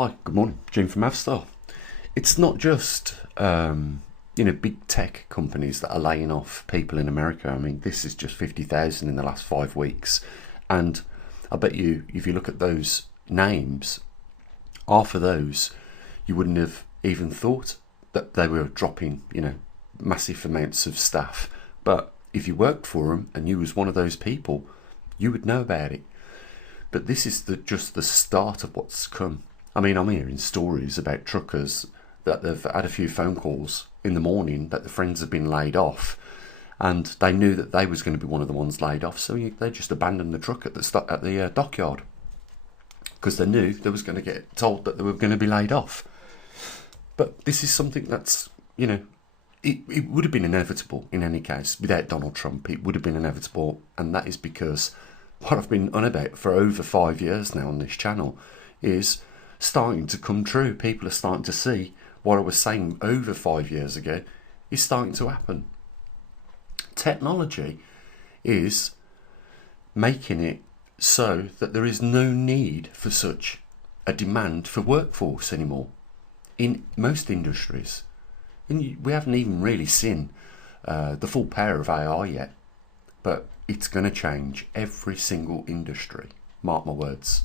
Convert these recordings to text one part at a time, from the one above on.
Hi, good morning. Jim from Avstar. It's not just big tech companies that are laying off people in America. I mean, this is just 50,000 in the last 5 weeks, and I bet you, if you look at those names, half of those you wouldn't have even thought that they were dropping, massive amounts of staff. But if you worked for them and you was one of those people, you would know about it. But this is just the start of what's come. I mean, I'm hearing stories about truckers that they've had a few phone calls in the morning that the friends have been laid off, and they knew that they was going to be one of the ones laid off, so they just abandoned the truck at the dockyard because they knew they was going to get told that they were going to be laid off. But this is something that's, it would have been inevitable in any case. Without Donald Trump, it would have been inevitable, and that is because what I've been on about for over 5 years now on this channel is starting to come true. People are starting to see what I was saying over 5 years ago is starting to happen. Technology is making it so that there is no need for such a demand for workforce anymore in most industries. And we haven't even really seen the full power of AI yet, but it's going to change every single industry. Mark my words.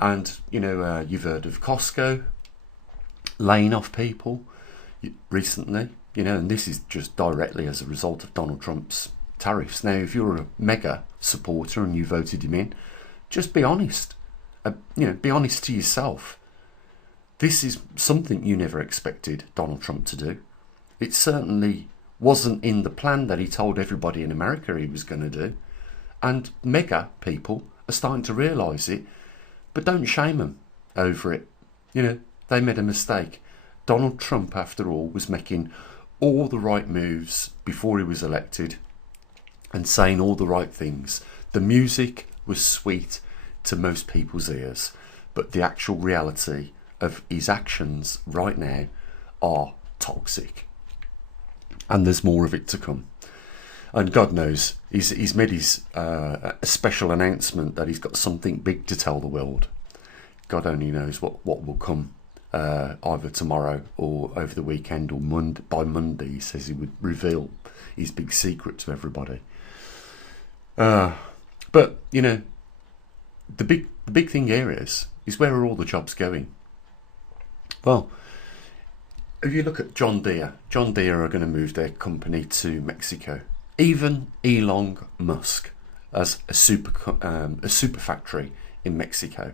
And, you've heard of Costco laying off people recently, and this is just directly as a result of Donald Trump's tariffs. Now, if you're a mega supporter and you voted him in, just be honest. Be honest to yourself. This is something you never expected Donald Trump to do. It certainly wasn't in the plan that he told everybody in America he was going to do. And mega people are starting to realise it. But don't shame them over it. They made a mistake. Donald Trump, after all, was making all the right moves before he was elected and saying all the right things. The music was sweet to most people's ears, but the actual reality of his actions right now are toxic. And there's more of it to come. And God knows, he's made his a special announcement that he's got something big to tell the world. God only knows what will come either tomorrow or over the weekend or by Monday. He says he would reveal his big secret to everybody. But, the big thing here is where are all the jobs going? Well, if you look at John Deere are going to move their company to Mexico. Even Elon Musk has a super factory in Mexico.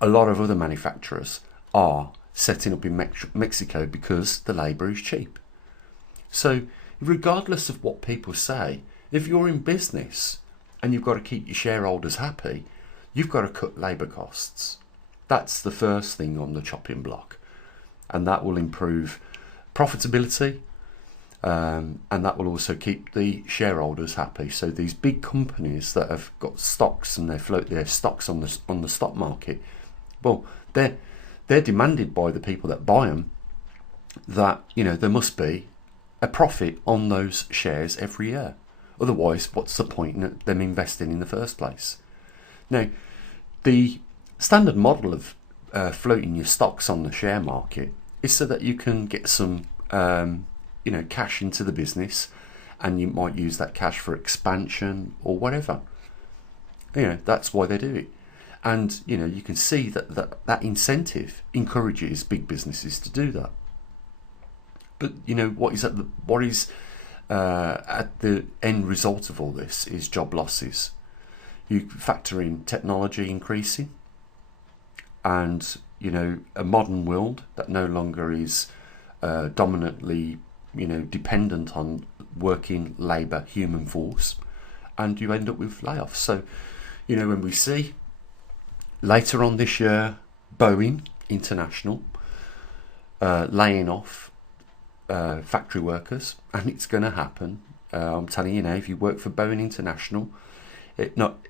A lot of other manufacturers are setting up in Mexico because the labour is cheap. So regardless of what people say, if you're in business and you've got to keep your shareholders happy, you've got to cut labour costs. That's the first thing on the chopping block. And that will improve profitability. And that will also keep the shareholders happy. So these big companies that have got stocks and they float their stocks on the stock market, well, they're demanded by the people that buy them that there must be a profit on those shares every year. Otherwise, what's the point in them investing in the first place? Now, the standard model of floating your stocks on the share market is so that you can get some cash into the business, and you might use that cash for expansion or whatever. That's why they do it. And you can see that incentive encourages big businesses to do that. But what is at the end result of all this is job losses. You factor in technology increasing, and a modern world that no longer is dominantly dependent on working labour, human force, and you end up with layoffs. So when we see later on this year Boeing International laying off factory workers, and it's going to happen. I'm telling you now, if you work for Boeing International,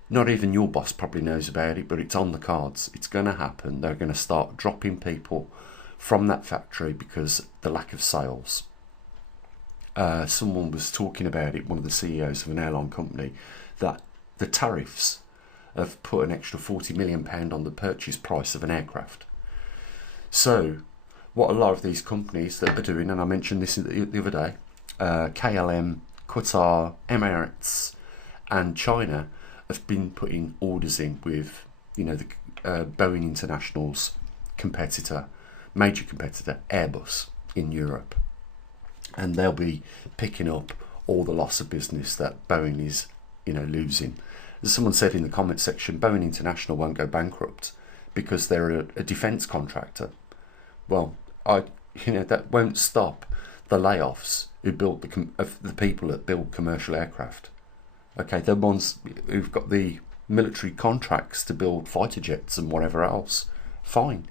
not even your boss probably knows about it, but it's on the cards. It's going to happen. They're going to start dropping people from that factory because the lack of sales. Someone was talking about it, one of the CEOs of an airline company, that the tariffs have put an extra £40 million on the purchase price of an aircraft. So what a lot of these companies that are doing, and I mentioned this the other day, KLM, Qatar, Emirates and China have been putting orders in with, the Boeing International's major competitor, Airbus in Europe. And they'll be picking up all the loss of business that Boeing is, losing. As someone said in the comment section, Boeing International won't go bankrupt because they're a defence contractor. Well, that won't stop the layoffs of the people that build commercial aircraft. Okay, the ones who've got the military contracts to build fighter jets and whatever else, fine.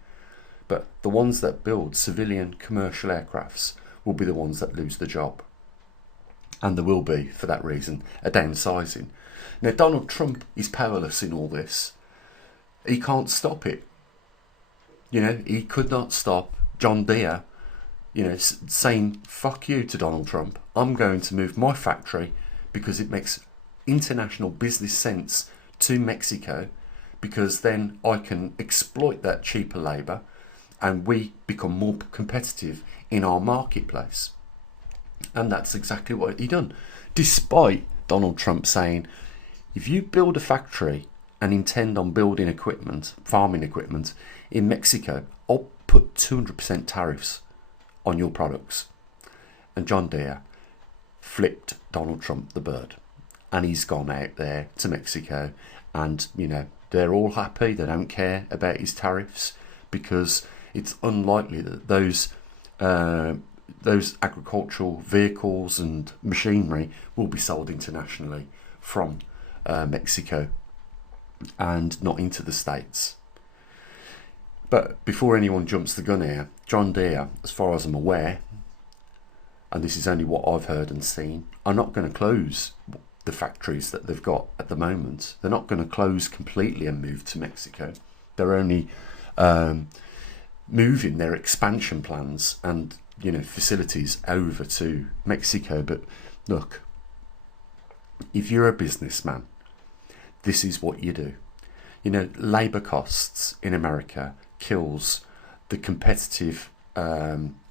But the ones that build civilian commercial aircrafts will be the ones that lose the job. And there will be, for that reason, a downsizing. Now, Donald Trump is powerless in all this. He can't stop it. He could not stop John Deere, saying, fuck you to Donald Trump. I'm going to move my factory because it makes international business sense to Mexico, because then I can exploit that cheaper labour and we become more competitive in our marketplace. And that's exactly what he done. Despite Donald Trump saying, if you build a factory and intend on building farming equipment in Mexico, I'll put 200% tariffs on your products. And John Deere flipped Donald Trump the bird. And he's gone out there to Mexico and, they're all happy. They don't care about his tariffs because it's unlikely that those agricultural vehicles and machinery will be sold internationally from Mexico and not into the States. But before anyone jumps the gun here, John Deere, as far as I'm aware, and this is only what I've heard and seen, are not going to close the factories that they've got at the moment. They're not going to close completely and move to Mexico. They're only moving their expansion plans and facilities over to Mexico. But look, if you're a businessman, this is what you do. Labour costs in America kills the competitive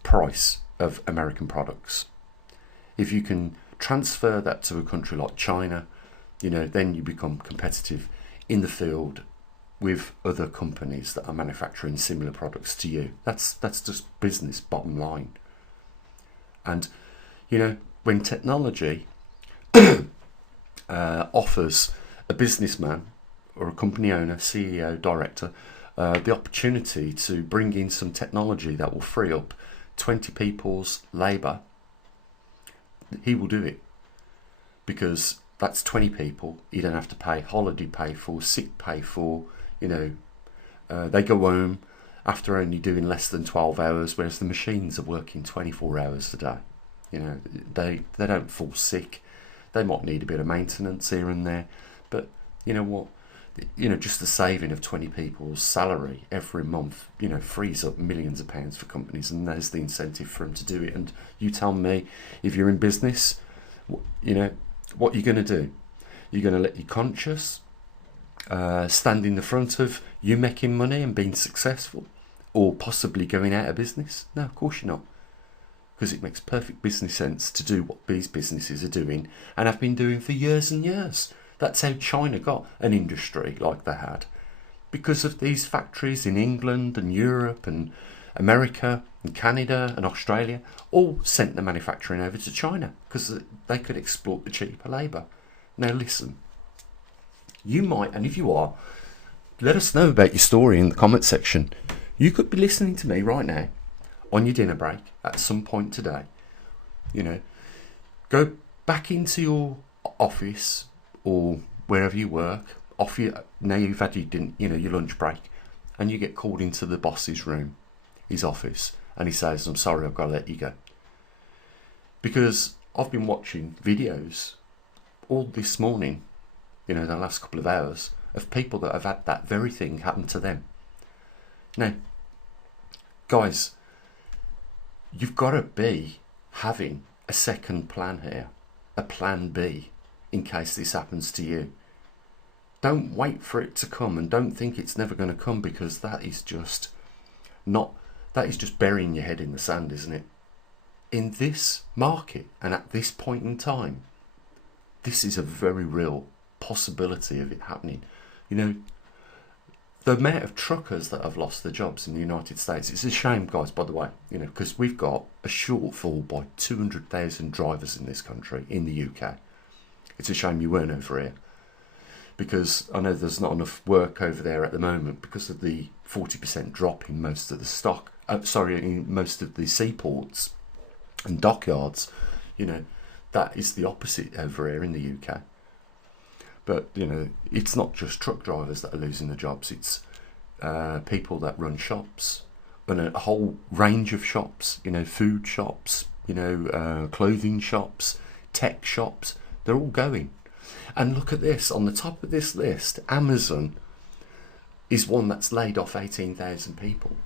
price of American products. If you can transfer that to a country like China, then you become competitive in the field with other companies that are manufacturing similar products to you. That's just business, bottom line. And when technology offers a businessman or a company owner, CEO, director, the opportunity to bring in some technology that will free up 20 people's labour, he will do it, because that's 20 people you don't have to pay holiday pay for, sick pay for. They go home after only doing less than 12 hours, whereas the machines are working 24 hours a day. They don't fall sick. They might need a bit of maintenance here and there, but you know what? Just the saving of 20 people's salary every month, frees up millions of pounds for companies, and there's the incentive for them to do it. And you tell me, if you're in business, what you're going to do? You're going to let your conscience stand in the front of you making money and being successful, or possibly going out of business? No, of course you're not, because it makes perfect business sense to do what these businesses are doing and have been doing for years and years. That's how China got an industry like they had, because of these factories in England and Europe and America and Canada and Australia all sent the manufacturing over to China because they could exploit the cheaper labour. Now listen, you might, and if you are, let us know about your story in the comment section. You could be listening to me right now on your dinner break at some point today. Go back into your office or wherever you work, now you've had your lunch break, and you get called into the boss's room, his office, and he says, I'm sorry, I've got to let you go. Because I've been watching videos all this morning, the last couple of hours, of people that have had that very thing happen to them. Now, guys, you've got to be having a second plan here, a plan B, in case this happens to you. Don't wait for it to come, and don't think it's never going to come, because that is just not That is just burying your head in the sand, isn't it? In this market and at this point in time, this is a very real possibility of it happening. You know, the amount of truckers that have lost their jobs in the United States, it's a shame, guys, by the way, you know, because we've got a shortfall by 200,000 drivers in this country, in the UK. It's a shame you weren't over here, because I know there's not enough work over there at the moment because of the 40% drop in most of the stock, in most of the seaports and dockyards. You know, that is the opposite over here in the UK. But, you know, it's not just truck drivers that are losing their jobs. It's people that run shops, and a whole range of shops, you know, food shops, you know, clothing shops, tech shops. They're all going. And look at this. On the top of this list, Amazon is one that's laid off 18,000 people.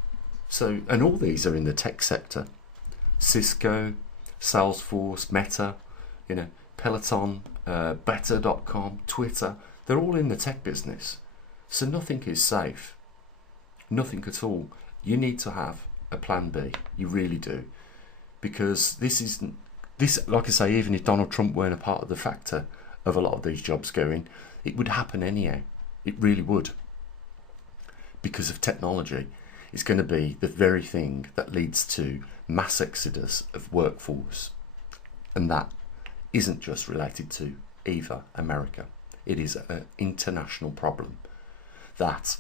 So, and all these are in the tech sector. Cisco, Salesforce, Meta, you know, Peloton, Better.com, Twitter, they're all in the tech business. So nothing is safe. Nothing at all. You need to have a plan B. You really do. Because this, like I say, even if Donald Trump weren't a part of the factor of a lot of these jobs going, it would happen anyhow. It really would. Because of technology. It's going to be the very thing that leads to mass exodus of workforce. And that isn't just related to either America. It is an international problem that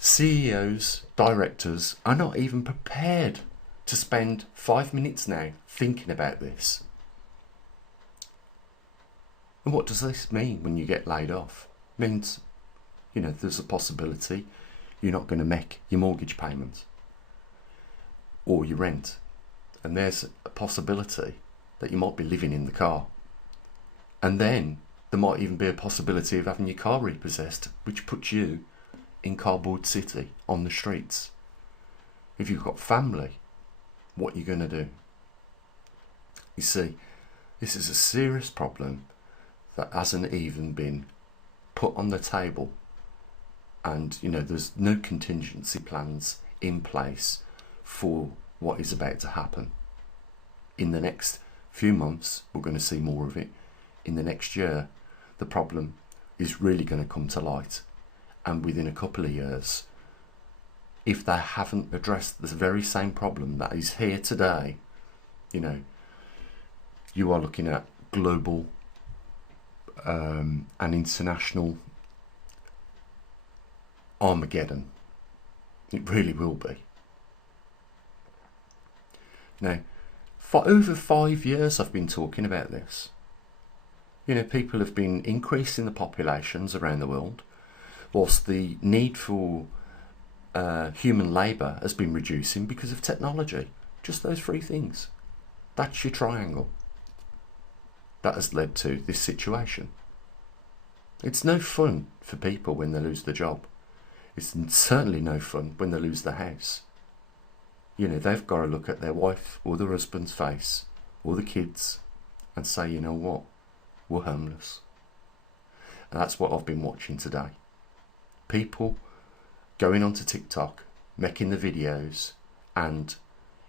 CEOs, directors are not even prepared to spend 5 minutes now thinking about this. And what does this mean when you get laid off? It means, you know, there's a possibility you're not going to make your mortgage payment or your rent. And there's a possibility that you might be living in the car. And then there might even be a possibility of having your car repossessed, which puts you in Cardboard City on the streets. If you've got family, what are you going to do? You see, this is a serious problem that hasn't even been put on the table. And, you know, there's no contingency plans in place for what is about to happen. In the next few months, we're going to see more of it. In the next year, the problem is really going to come to light. And within a couple of years, if they haven't addressed the very same problem that is here today, you know, you are looking at global and international Armageddon. It really will be. Now, for over 5 years I've been talking about this. You know, people have been increasing the populations around the world, whilst the need for human labour has been reducing because of technology. Just those three things. That's your triangle. That has led to this situation. It's no fun for people when they lose their job. It's certainly no fun when they lose their house. You know, they've got to look at their wife or their husband's face or the kids and say, you know what, we're homeless. And that's what I've been watching today. People going onto TikTok, making the videos, and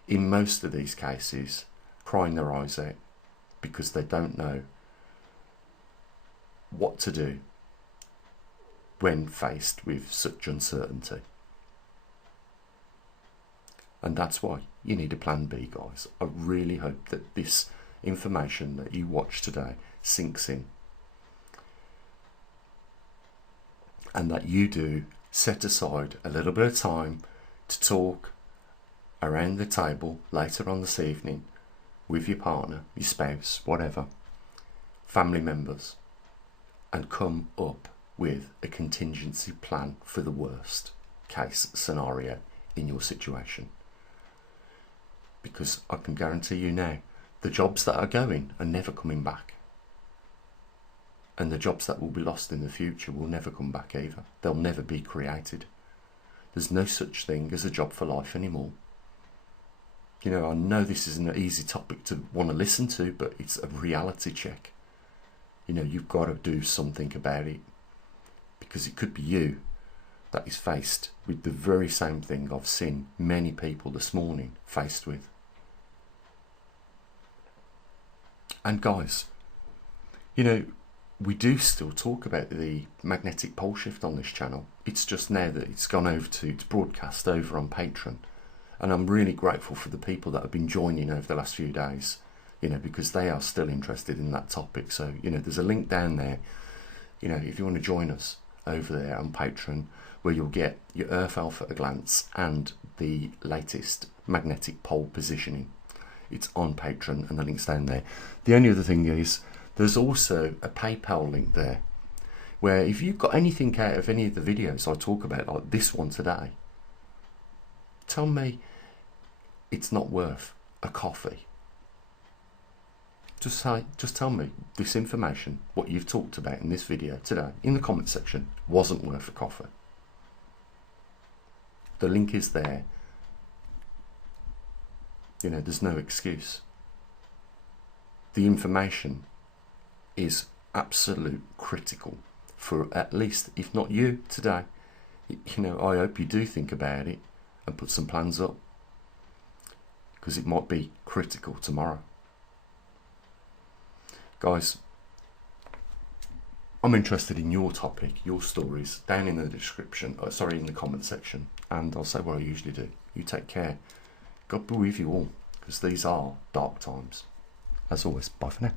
in most of these cases, crying their eyes out because they don't know what to do when faced with such uncertainty. And that's why you need a plan B, guys. I really hope that this information that you watch today sinks in. And that you do set aside a little bit of time to talk around the table later on this evening with your partner, your spouse, whatever, family members, and come up with a contingency plan for the worst case scenario in your situation. Because I can guarantee you now, the jobs that are going are never coming back. And the jobs that will be lost in the future will never come back either. They'll never be created. There's no such thing as a job for life anymore. You know, I know this isn't an easy topic to want to listen to, but it's a reality check. You know, you've got to do something about it. Because it could be you that is faced with the very same thing I've seen many people this morning faced with. And guys, you know, we do still talk about the magnetic pole shift on this channel. It's just now that it's gone over to broadcast over on Patreon. And I'm really grateful for the people that have been joining over the last few days, you know, because they are still interested in that topic. So, you know, there's a link down there, you know, if you want to join us over there on Patreon, where you'll get your Earth Alpha at a glance and the latest magnetic pole positioning. It's on Patreon and the link's down there. The only other thing is, there's also a PayPal link there, where if you've got anything out of any of the videos I talk about, like this one today, tell me it's not worth a coffee. Just tell me this information, what you've talked about in this video today, in the comment section, wasn't worth a coffee. The link is there. You know, there's no excuse. The information is absolute critical for at least, if not you today, you know, I hope you do think about it and put some plans up, because it might be critical tomorrow. Guys, I'm interested in your topic, your stories, down in the description, in the comment section, and I'll say what I usually do. You take care. God be with you all, because these are dark times. As always, bye for now.